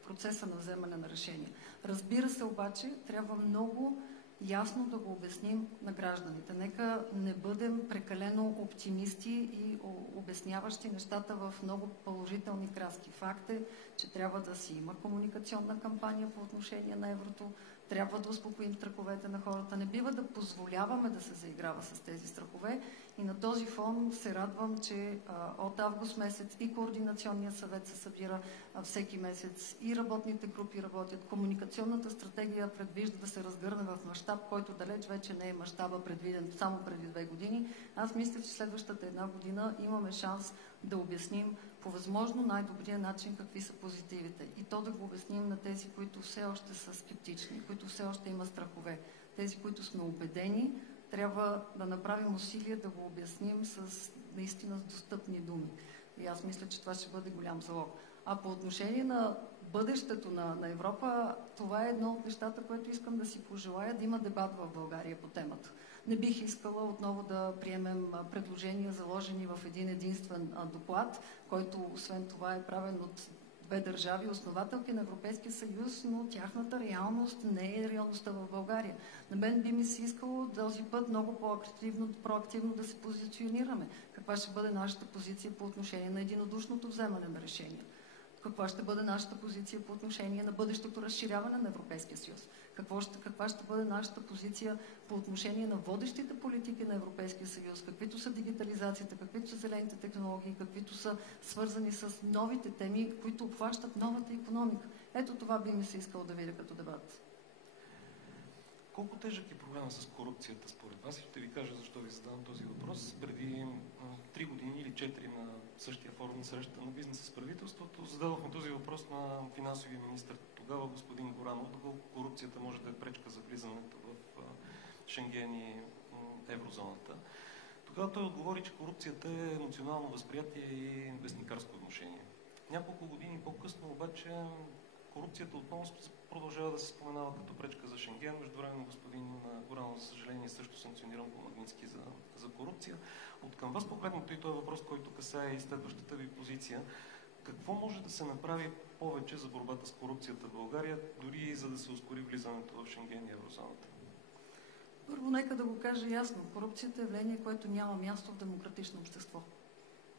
процеса на вземане на решения. Разбира се обаче, трябва много ясно да го обясним на гражданите. Нека не бъдем прекалено оптимисти и обясняващи нещата в много положителни краски. Факт е, че трябва да си има комуникационна кампания по отношение на еврото, трябва да успокоим страховете на хората. Не бива да позволяваме да се заиграва с тези страхове и на този фон се радвам, че от август месец и Координационния съвет се събира всеки месец и работните групи работят. Комуникационната стратегия предвижда да се разгърне в мащаб, който далеч вече не е мащаба предвиден само преди 2 години. Аз мисля, че следващата 1 година имаме шанс да обясним по възможно най-добрия начин какви са позитивите. И то да го обясним на тези, които все още са скептични, които все още имат страхове. Тези, които сме убедени, трябва да направим усилия да го обясним с наистина достъпни думи. И аз мисля, че това ще бъде голям залог. А по отношение на бъдещето на Европа, това е едно от нещата, което искам да си пожелая, да има дебат в България по темата. Не бих искала отново да приемем предложения, заложени в един единствен доклад, който освен това е правен от 2 държави, основателки на Европейския съюз, но тяхната реалност не е реалността в България. На мен би ми се искало този път много проактивно да се позиционираме. Каква ще бъде нашата позиция по отношение на единодушното вземане на решения? Каква ще бъде нашата позиция по отношение на бъдещото разширяване на Европейския съюз? Каква ще бъде нашата позиция по отношение на водещите политики на Европейския съюз, каквито са дигитализацията, каквито са зелените технологии, каквито са свързани с новите теми, които обхващат новата икономика. Ето това би ми се искало да видя като дебат. Колко тежък е проблема с корупцията според вас? И ще ви кажа защо ви задавам този въпрос. Преди 3 години или 4 на същия форум на среща на бизнеса с правителството зададохме този въпрос на финансовия министър тогава, господин Горанов, доколко корупцията може да е пречка за влизането в Шенген и еврозоната. Тогава той отговори, че корупцията е емоционално възприятие и вестникарско отношение. Няколко години по-късно обаче корупцията отново продължава да се споменава като пречка за Шенген. Междувременно господин Горанов, за съжаление, също санкциониран по Магнитски за корупция. От към вас погледнато и този въпрос, който касае и следващата ви позиция. Какво може да се направи повече за борбата с корупцията в България, дори и за да се ускори влизането в Шенген и еврозоната? Първо, нека да го кажа ясно. Корупцията е явление, което няма място в демократично общество.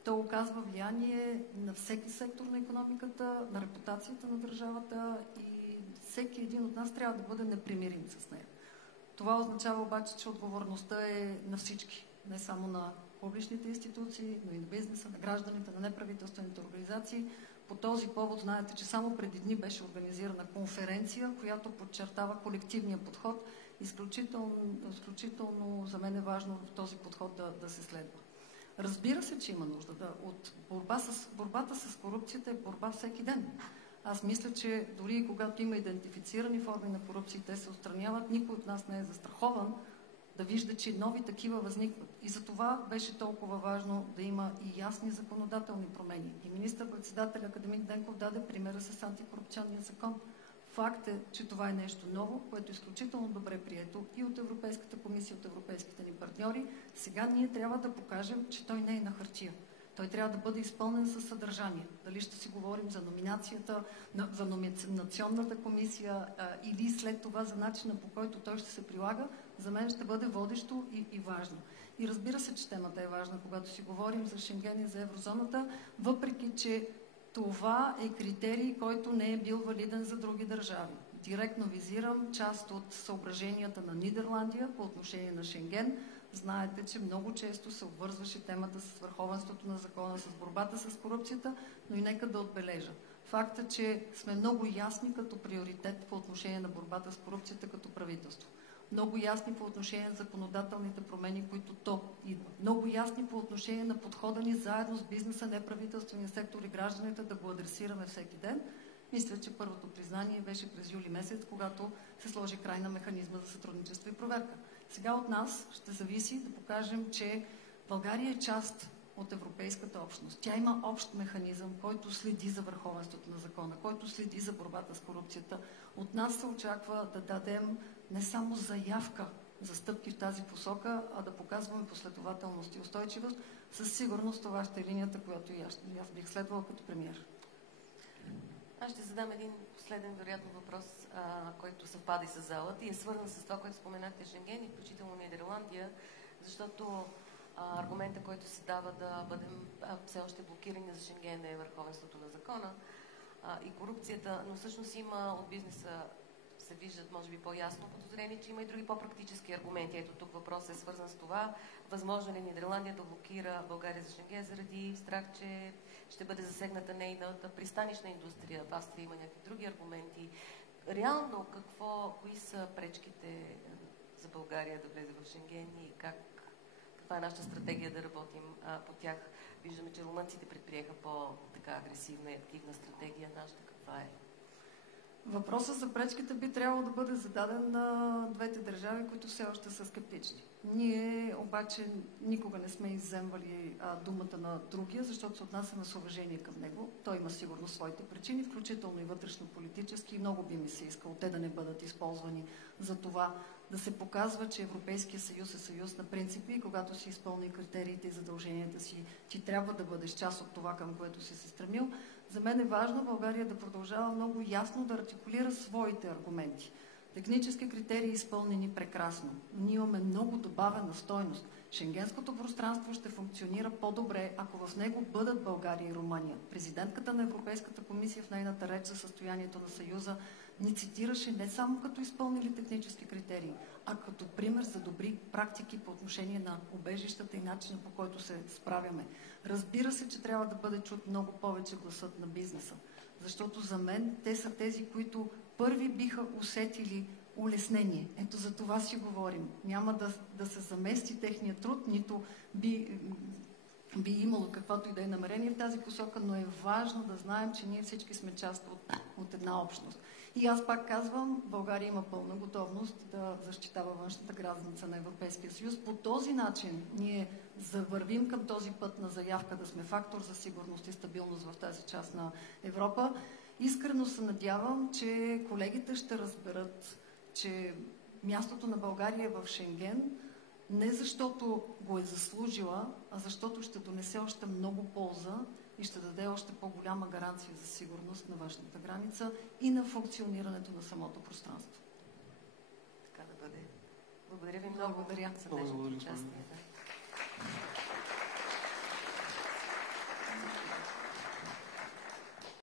То оказва влияние на всеки сектор на икономиката, на репутацията на държавата и всеки един от нас трябва да бъде непримирим с нея. Това означава обаче, че отговорността е на всички. Не само на публичните институции, но и на бизнеса, на гражданите, на неправителствените организации. По този повод знаете, че само преди дни беше организирана конференция, която подчертава колективния подход. Изключително за мен е важно този подход да се следва. Разбира се, че има нужда от борбата с корупцията е борба всеки ден. Аз мисля, че дори когато има идентифицирани форми на корупция, те се отстраняват, никой от нас не е застрахован да вижда, че нови такива възникват. И за това беше толкова важно да има и ясни законодателни промени. И министър-председател академик Денков даде примера с антикорупционния закон. Факт е, че това е нещо ново, което е изключително добре прието и от Европейската комисия, от европейските ни партньори. Сега ние трябва да покажем, че той не е на хартия. Той трябва да бъде изпълнен със съдържание. Дали ще си говорим за номинацията, за номинационната комисия или след това за начина, по който той ще се прилага, за мен ще бъде водещо и важно. И разбира се, че темата е важна, когато си говорим за Шенген и за еврозоната, въпреки че това е критерий, който не е бил валиден за други държави. Директно визирам част от съображенията на Нидерландия по отношение на Шенген. Знаете, че много често се обвързваше темата с върховенството на закона, с борбата с корупцията, но и нека да отбележа. факта, че сме много ясни като приоритет по отношение на борбата с корупцията като правителство. Много ясни по отношение на законодателните промени, които то идват. Много ясни по отношение на подхода ни заедно с бизнеса, неправителствения сектор и гражданите да го адресираме всеки ден. Мисля, че първото признание беше през юли месец, когато се сложи край на механизма за сътрудничество и проверка. Сега от нас ще зависи да покажем, че България е част от европейската общност. Тя има общ механизъм, който следи за върховенството на закона, който следи за борбата с корупцията. От нас се очаква да дадем не само заявка за стъпки в тази посока, а да показваме последователност и устойчивост. Със сигурност това ще е линията, която и аз бих следвала като премиер. Аз ще задам един последен, вероятно, въпрос, който съвпада и с залата и е свързан с това, което споменахте Шенген и включително Нидерландия, защото аргумента, който се дава да бъдем все още блокирани за Шенген е върховенството на закона и корупцията, но всъщност има от бизнеса се виждат, може би, по-ясно подозрение, че има и други по-практически аргументи. Ето тук въпросът е свързан с това. Възможно ли Нидерландия да блокира България за Шенген заради страх, че ще бъде засегната нейната пристанищна индустрия. В Австрия има някакви други аргументи. Реално, кои са пречките за България да влезе в Шенген и каква е нашата стратегия да работим по тях? Виждаме, че румънците предприеха по-така агресивна и активна стратегия. Нашата каква е? Въпросът за пречките би трябвало да бъде зададен на двете държави, които все още са скептични. Ние обаче никога не сме изземвали думата на другия, защото се отнасяме с уважение към него. Той има сигурно своите причини, включително и вътрешно-политически, и много би ми се искало те да не бъдат използвани за това да се показва, че Европейския съюз е съюз на принципи и когато си изпълни критериите и задълженията си, ти трябва да бъдеш част от това, към което си се стремил. За мен е важно България да продължава много ясно да артикулира своите аргументи. Технически критерии изпълнени прекрасно. Ние имаме много добавена стойност. Шенгенското пространство ще функционира по-добре, ако в него бъдат България и Румъния. Президентката на Европейската комисия в нейната реч за състоянието на Съюза ни цитираше не само като изпълнили технически критерии, а като пример за добри практики по отношение на убежищата и начина, по който се справяме. Разбира се, че трябва да бъде чут много повече гласът на бизнеса, защото за мен те са тези, които първи биха усетили улеснение. Ето за това си говорим. Няма да се замести техния труд, нито би имало каквото и да е намерение в тази посока, но е важно да знаем, че ние всички сме част от една общност. И аз пак казвам, България има пълна готовност да защитава външната граница на Европейския съюз. По този начин ние завървим към този път на заявка да сме фактор за сигурност и стабилност в тази част на Европа. Искрено се надявам, че колегите ще разберат, че мястото на България е в Шенген, не защото го е заслужила, а защото ще донесе още много полза и ще даде още по-голяма гаранция за сигурност на външната граница и на функционирането на самото пространство. Така да бъде. Благодаря ви много. Благодаря. За днешното участие.